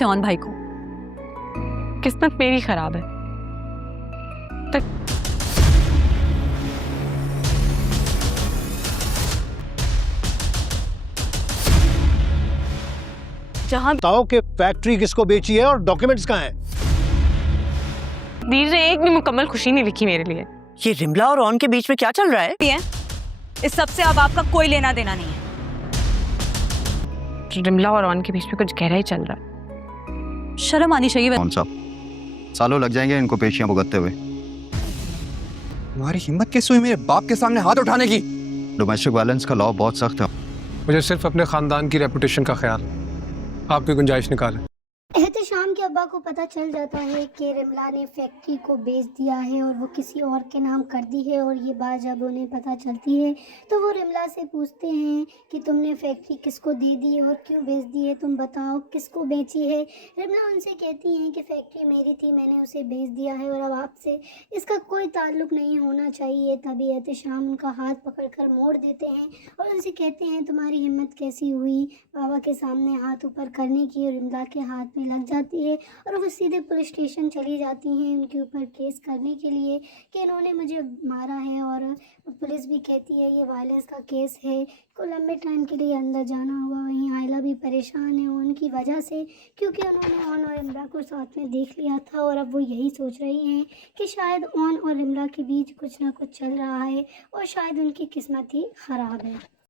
से ऑन भाई को। किस्मत मेरी खराब है। जहाँ बताओ कि फैक्ट्री किसको बेची है और डॉक्यूमेंट्स कहाँ हैं? दीदी ने एक भी मुकम्मल खुशी नहीं लिखी मेरे लिए। ये रिमला और ऑन के बीच में क्या चल रहा है? इस सब से अब आपका कोई लेना देना नहीं है। रिमला और ऑन के बीच में कुछ गहरा ही चल रहा है। शर्म आनी चाहिए। कौन सा सालों लग जाएंगे इनको पेशियां भुगतते हुए। तुम्हारी हिम्मत कैसे हुई मेरे बाप के सामने हाथ उठाने की? डोमेस्टिक वायलेंस का लॉ बहुत सख्त है। मुझे सिर्फ अपने खानदान की रेपुटेशन का ख्याल। आप भी गुंजाइश निकालें। एहतशाम के अब्बा को पता चल जाता है कि रिमला ने फैक्ट्री को बेच दिया है और वो किसी और के नाम कर दी है, और ये बात जब उन्हें पता चलती है तो वो रिमला से पूछते हैं कि तुमने फैक्ट्री किसको दे दी है और क्यों बेच दी है, तुम बताओ किसको बेची है। रिमला उनसे कहती हैं कि फैक्ट्री मेरी थी, मैंने उसे बेच दिया है और अब आपसे इसका कोई ताल्लुक़ नहीं होना चाहिए। तभी एहतशाम उनका हाथ पकड़कर मोड़ देते हैं और उनसे कहते हैं तुम्हारी हिम्मत कैसी हुई बाबा के सामने हाथ ऊपर करने की। और रिमला के हाथ में लग जाती है और वो सीधे पुलिस स्टेशन चली जाती हैं उनके ऊपर केस करने के लिए कि इन्होंने मुझे मारा है। और पुलिस भी कहती है ये वायलेंस का केस है, को लंबे टाइम के लिए अंदर जाना हुआ। वहीं आयला भी परेशान है उनकी वजह से, क्योंकि उन्होंने ऑन और रिमला को साथ में देख लिया था और अब वो यही सोच रही हैं कि शायद ऑन और रिमला के बीच कुछ ना कुछ चल रहा है और शायद उनकी किस्मत ही ख़राब है।